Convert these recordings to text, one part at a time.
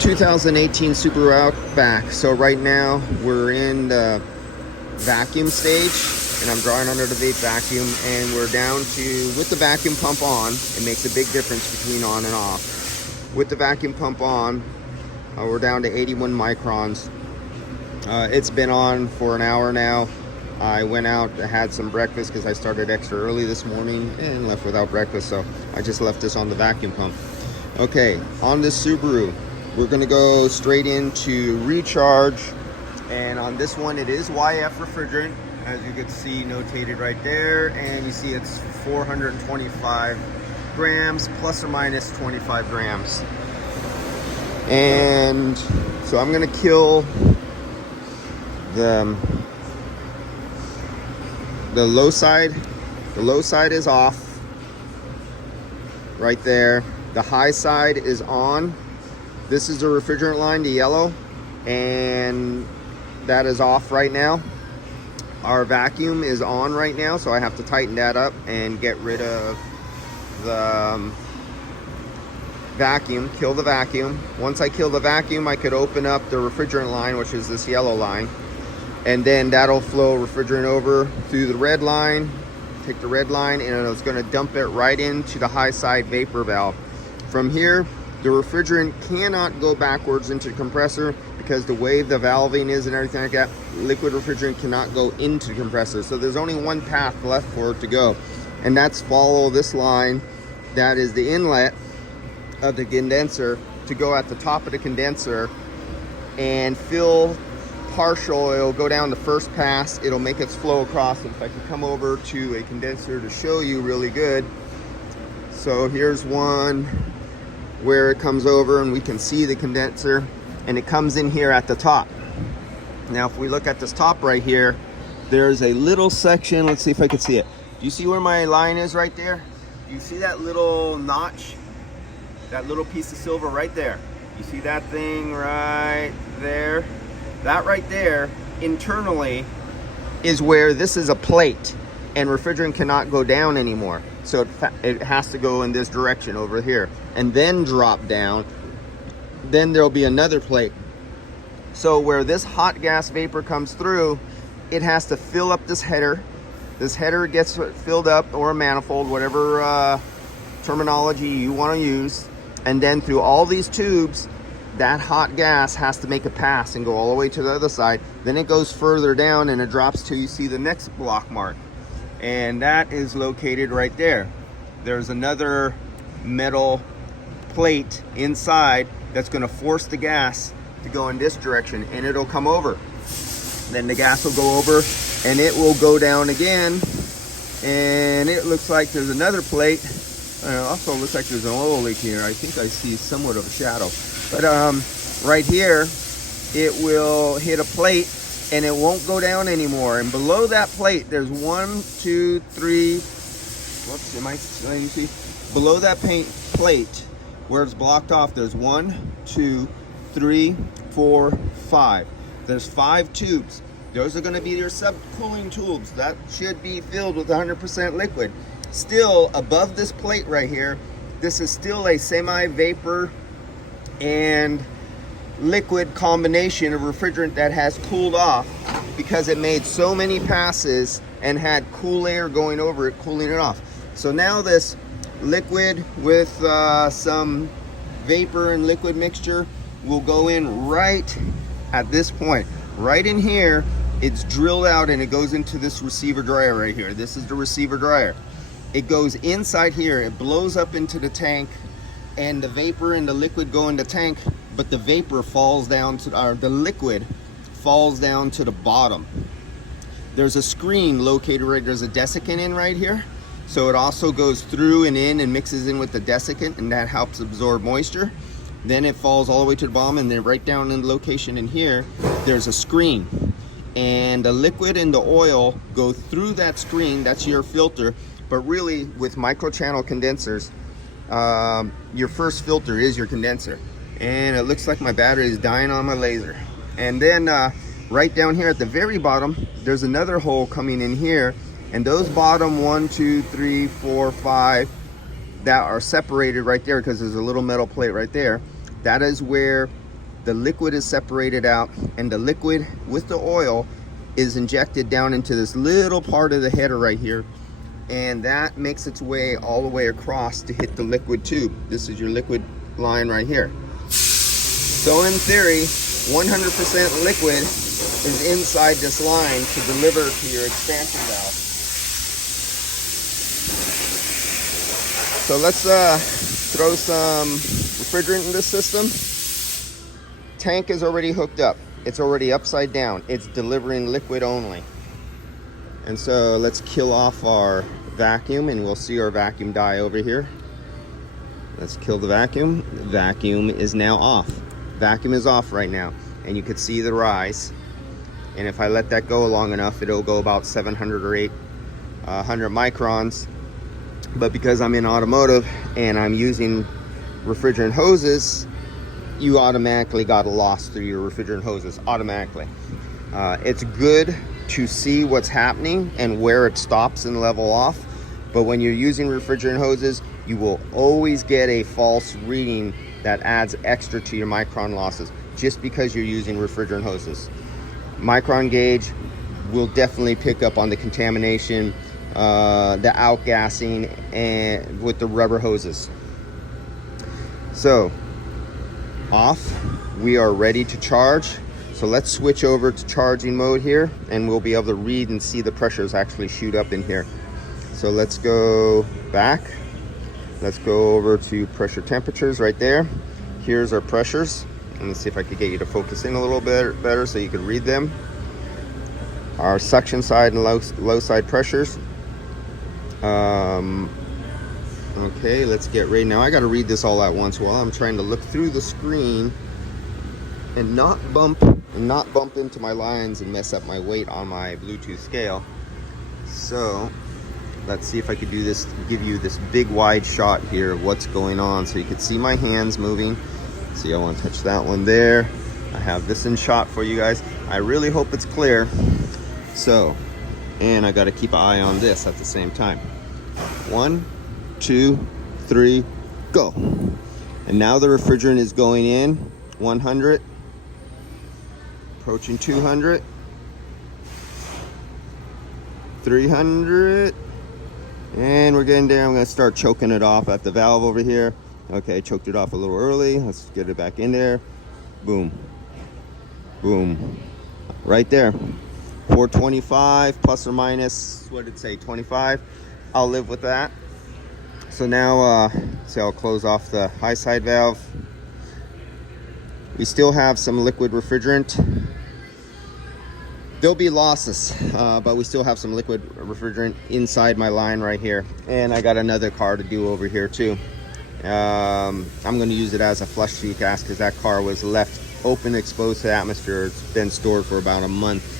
2018 Subaru Outback. So right now we're in the vacuum stage, and I'm drawing under the vape vacuum, and we're down to, with the vacuum pump on, it makes a big difference between on and off. With the vacuum pump on, we're down to 81 microns. It's been on for an hour now. I went out, had some breakfast because I started extra early this morning and left without breakfast, so I just left this on the vacuum pump. Okay, on this Subaru, we're going to go straight into recharge, and on this one it is YF refrigerant, as you can see notated right there, and you see it's 425 grams plus or minus 25 grams. And so I'm going to kill the low side. The low side is off right there. The high side is on. This is the refrigerant line, the yellow, and that is off right now. Our vacuum is on right now, so I have to tighten that up and get rid of the vacuum, kill the vacuum. Once I kill the vacuum, I could open up the refrigerant line, which is this yellow line, and then that'll flow refrigerant over through the red line, take the red line, and it's going to dump it right into the high side vapor valve. From here, the refrigerant cannot go backwards into the compressor because the way the valving is and everything like that, liquid refrigerant cannot go into the compressor. So there's only one path left for it to go, and that's follow this line. That is the inlet of the condenser to go at the top of the condenser and fill partial. It'll go down the first pass, it'll make its flow across. If I could come over to a condenser to show you really good. So here's one where it comes over and we can see the condenser, and it comes in here at the top. Now if we look at this top right here, there's a little section. Let's see if I can see it. Do you see where my line is right there? You see that little notch, that little piece of silver right there? You see that thing right there? That right there internally is where this is a plate, and refrigerant cannot go down anymore. So it has to go in this direction over here and then drop down. Then there'll be another plate. So where this hot gas vapor comes through, it has to fill up this header. This header gets filled up, or a manifold, whatever terminology you want to use. And then through all these tubes, that hot gas has to make a pass and go all the way to the other side. Then it goes further down and it drops till you see the next block mark. And that is located right there. There's another metal plate inside that's going to force the gas to go in this direction, and it'll come over. Then the gas will go over and it will go down again, and it looks like there's another plate. Also looks like there's an oil leak here. I think I see somewhat of a shadow, but right here it will hit a plate and it won't go down anymore. And below that plate there's 1, 2, 3, whoops, am I letting you see? Below that plate where it's blocked off, there's 1, 2, 3, 4, 5. There's 5 tubes. Those are going to be your subcooling tubes. That should be filled with 100% liquid. Still, above this plate right here, this is still a semi-vapor and liquid combination of refrigerant that has cooled off because it made so many passes and had cool air going over it, cooling it off. So now this liquid with some vapor and liquid mixture will go in right at this point. Right in here, it's drilled out and it goes into this receiver dryer right here. This is the receiver dryer. It goes inside here, it blows up into the tank, and the vapor and the liquid go in the tank, but the vapor falls down to, or the liquid falls down to the bottom. There's a screen located right, there's a desiccant in right here. So it also goes through and in and mixes in with the desiccant, and that helps absorb moisture. Then it falls all the way to the bottom, and then right down in the location in here, there's a screen. And the liquid and the oil go through that screen, that's your filter. But really, with microchannel condensers, your first filter is your condenser. And it looks like my battery is dying on my laser. And then right down here at the very bottom, there's another hole coming in here, and those bottom 1, 2, 3, 4, 5 that are separated right there because there's a little metal plate right there. That is where the liquid is separated out, and the liquid with the oil is injected down into this little part of the header right here, and that makes its way all the way across to hit the liquid tube. This is your liquid line right here. So in theory, 100% liquid is inside this line to deliver to your expansion valve. So let's throw some refrigerant in this system. Tank is already hooked up. It's already upside down. It's delivering liquid only. And so let's kill off our vacuum, and we'll see our vacuum die over here. Let's kill the vacuum. Vacuum is now off. Vacuum is off right now, and you could see the rise. And if I let that go long enough, it'll go about 700 or 800 microns. But because I'm in automotive and I'm using refrigerant hoses, you automatically got a loss through your refrigerant hoses, automatically. It's good to see what's happening and where it stops and level off, but when you're using refrigerant hoses, you will always get a false reading that adds extra to your micron losses just because you're using refrigerant hoses. Micron gauge will definitely pick up on the contamination, the outgassing, and with the rubber hoses. So off, we are ready to charge. So let's switch over to charging mode here, and we'll be able to read and see the pressures actually shoot up in here. So let's go back. Let's go over to pressure temperatures right there. Here's our pressures. And let's see if I could get you to focus in a little bit better so you could read them. Our suction side and low side pressures. Okay, let's get ready. Now I got to read this all at once while I'm trying to look through the screen and not bump into my lines and mess up my weight on my Bluetooth scale. So let's see if I could do this, give you this big wide shot here of what's going on so you can see my hands moving. See, I want to touch that one there. I have this in shot for you guys. I really hope it's clear. So, and I got to keep an eye on this at the same time. 1, 2, 3, go. And now the refrigerant is going in. 100, approaching 200, 300, and we're getting there. I'm going to start choking it off at the valve over here. Okay, choked it off a little early. Let's get it back in there. Boom, boom, right there. 425 plus or minus, what did it say, 25? I'll live with that. So now, see, I'll close off the high side valve. We still have some liquid refrigerant. There'll be losses, but we still have some liquid refrigerant inside my line right here. And I got another car to do over here too. I'm going to use it as a flush feed gas because that car was left open, exposed to the atmosphere. It's been stored for about a month.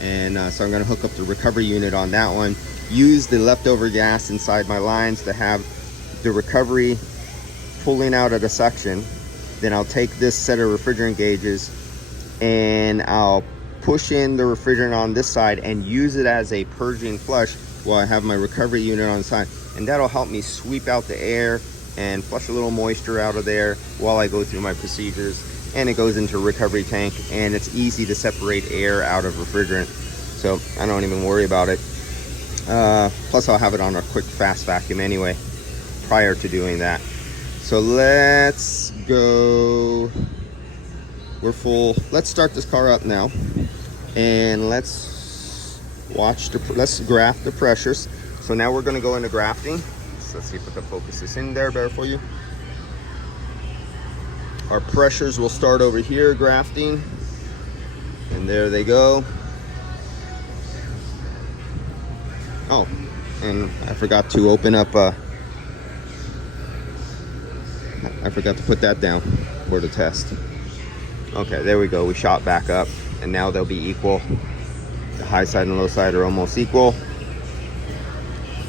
And so I'm going to hook up the recovery unit on that one. Use the leftover gas inside my lines to have the recovery pulling out of the suction. Then I'll take this set of refrigerant gauges and I'll push in the refrigerant on this side and use it as a purging flush while I have my recovery unit on the side. And that'll help me sweep out the air and flush a little moisture out of there while I go through my procedures. And it goes into a recovery tank, and it's easy to separate air out of refrigerant, so I don't even worry about it. Plus I'll have it on a quick fast vacuum anyway prior to doing that. So let's go. We're full. Let's start this car up now, and let's graph the pressures. So now we're going to go into grafting. So let's see if I can focus this in there better for you. Our pressures will start over here grafting, and there they go. Oh, and I forgot to open up I forgot to put that down for the test. Okay, there we go. We shot back up, and now they'll be equal. The high side and low side are almost equal.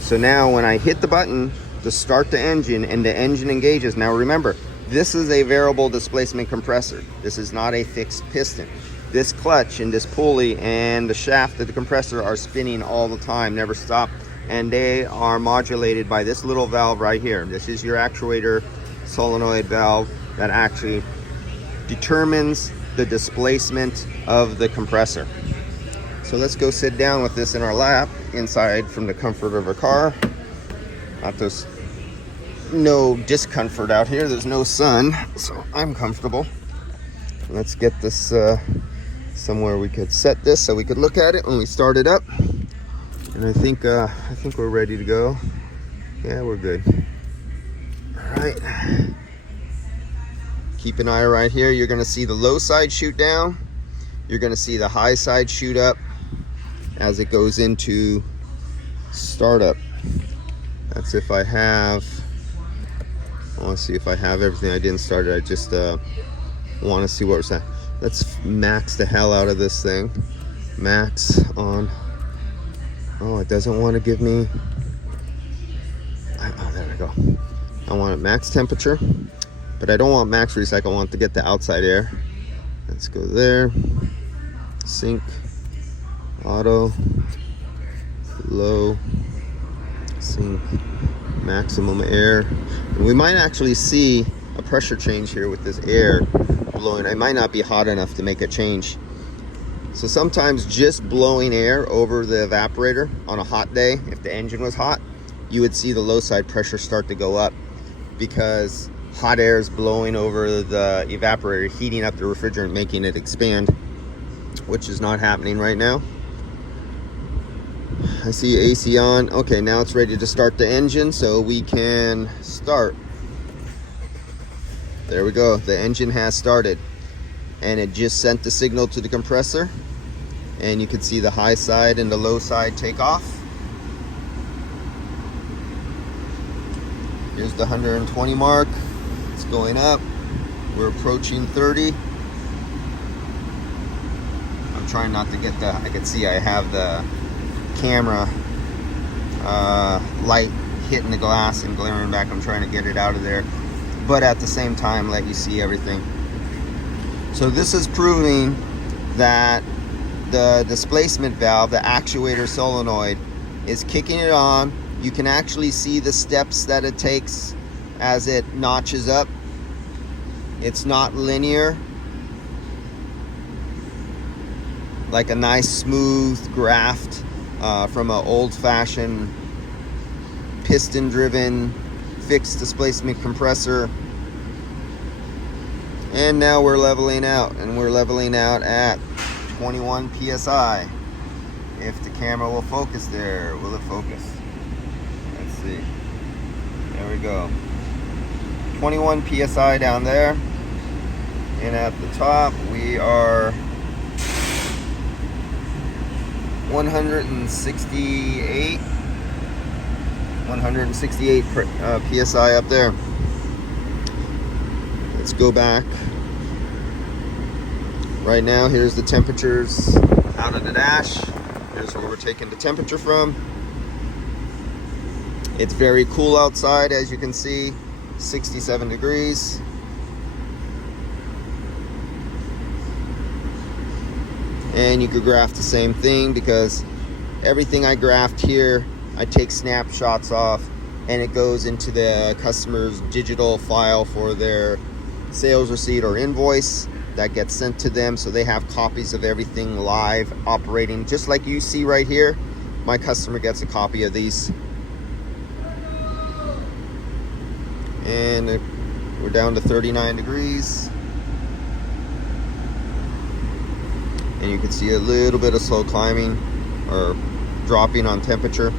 So now when I hit the button to start the engine and the engine engages, now remember, this is a variable displacement compressor. This is not a fixed piston. This clutch and this pulley and the shaft of the compressor are spinning all the time, never stop. And they are modulated by this little valve right here. This is your actuator solenoid valve that actually determines the displacement of the compressor. So let's go sit down with this in our lap inside from the comfort of our car. There's no discomfort out here. There's no sun, so I'm comfortable. Let's get this somewhere we could set this so we could look at it when we start it up. And I think we're ready to go. Yeah, we're good. All right. Keep an eye right here. You're going to see the low side shoot down. You're going to see the high side shoot up as it goes into startup. That's if I have, I want to see if I have everything. I didn't start it. I just want to see what was that. Let's max the hell out of this thing. Max on. Oh, it doesn't want to give me. Oh, there we go. I want it max temperature, but I don't want max recycle. I want to get the outside air. Let's go there. Sync, auto, low, sync, maximum air. And we might actually see a pressure change here with this air blowing. I might not be hot enough to make a change. So sometimes just blowing air over the evaporator on a hot day, if the engine was hot, you would see the low side pressure start to go up because hot air is blowing over the evaporator, heating up the refrigerant, making it expand, which is not happening right now. I see AC on. Okay, now it's ready to start the engine, so we can start. There we go. The engine has started, and it just sent the signal to the compressor, and you can see the high side and the low side take off. Here's the 120 mark. It's going up. We're approaching 30. I'm trying not to get the, I can see I have the camera light hitting the glass and glaring back. I'm trying to get it out of there, but at the same time let you see everything. So this is proving that the displacement valve, the actuator solenoid, is kicking it on. You can actually see the steps that it takes as it notches up. It's not linear, like a nice smooth graft from an old-fashioned piston-driven fixed displacement compressor. And now we're leveling out, and we're leveling out at 21 psi. If the camera will focus there, will it focus? Let's see. There we go. 21 psi down there, and at the top we are 168 psi up there. Let's go back. Right now, here's the temperatures out of the dash. Here's where we're taking the temperature from. It's very cool outside, as you can see, 67 degrees. And you could graph the same thing, because everything I graphed here, I take snapshots off, and it goes into the customer's digital file for their sales receipt or invoice that gets sent to them, so they have copies of everything live operating, just like you see right here. My customer gets a copy of these. And we're down to 39 degrees. And you can see a little bit of slow climbing or dropping on temperature.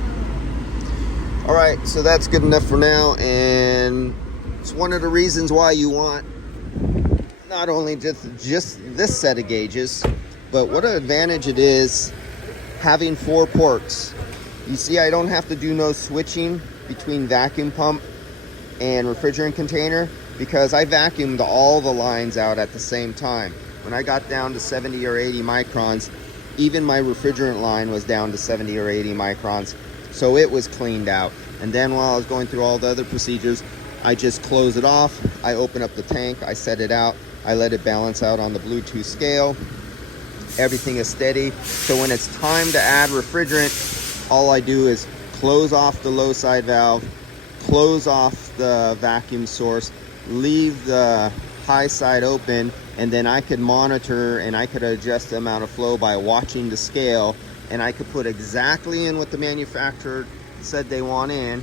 All right, so that's good enough for now, and it's one of the reasons why you want not only just this set of gauges, but what an advantage it is having 4 ports. You see, I don't have to do no switching between vacuum pump and refrigerant container, because I vacuumed all the lines out at the same time. When I got down to 70 or 80 microns, even my refrigerant line was down to 70 or 80 microns, so it was cleaned out. And then while I was going through all the other procedures, I just close it off, I open up the tank, I set it out, I let it balance out on the Bluetooth scale. Everything is steady. So when it's time to add refrigerant, all I do is close off the low side valve, close off the vacuum source, leave the high side open, and then I could monitor and I could adjust the amount of flow by watching the scale, and I could put exactly in what the manufacturer said they want in,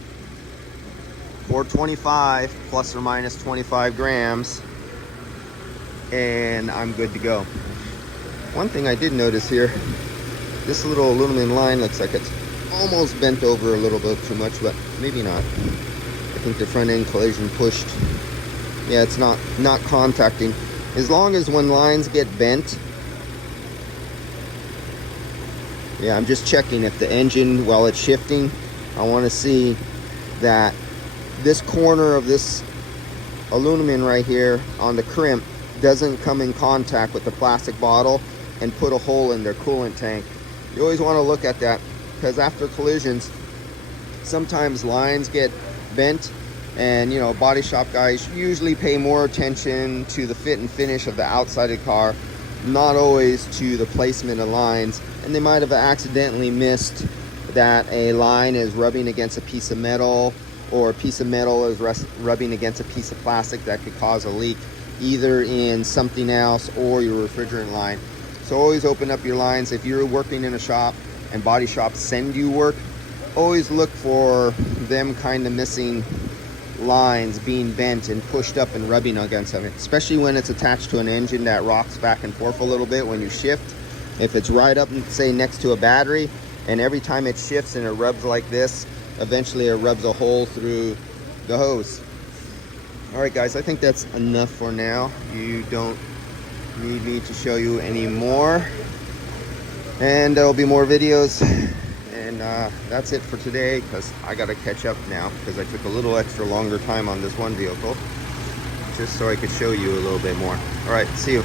425 plus or minus 25 grams, and I'm good to go. One thing I did notice here, this little aluminum line looks like it's almost bent over a little bit too much, but maybe not. I think the front end collision pushed. Yeah, it's not contacting. As long as when lines get bent, yeah, I'm just checking if the engine, while it's shifting, I want to see that this corner of this aluminum right here on the crimp doesn't come in contact with the plastic bottle and put a hole in their coolant tank. You always want to look at that, because after collisions, sometimes lines get bent, and you know, body shop guys usually pay more attention to the fit and finish of the outside of the car, not always to the placement of lines, and they might have accidentally missed that a line is rubbing against a piece of metal, or a piece of metal is rubbing against a piece of plastic that could cause a leak either in something else or your refrigerant line. So always open up your lines. If you're working in a shop and body shops send you work, always look for them kind of missing lines being bent and pushed up and rubbing against them, especially when it's attached to an engine that rocks back and forth a little bit when you shift. If it's right up, say, next to a battery, and every time it shifts and it rubs like this, eventually it rubs a hole through the hose. All right, guys, I think that's enough for now. You don't need me to show you any more, and there'll be more videos. And that's it for today, because I got to catch up now, because I took a little extra longer time on this one vehicle just so I could show you a little bit more. All right, see you.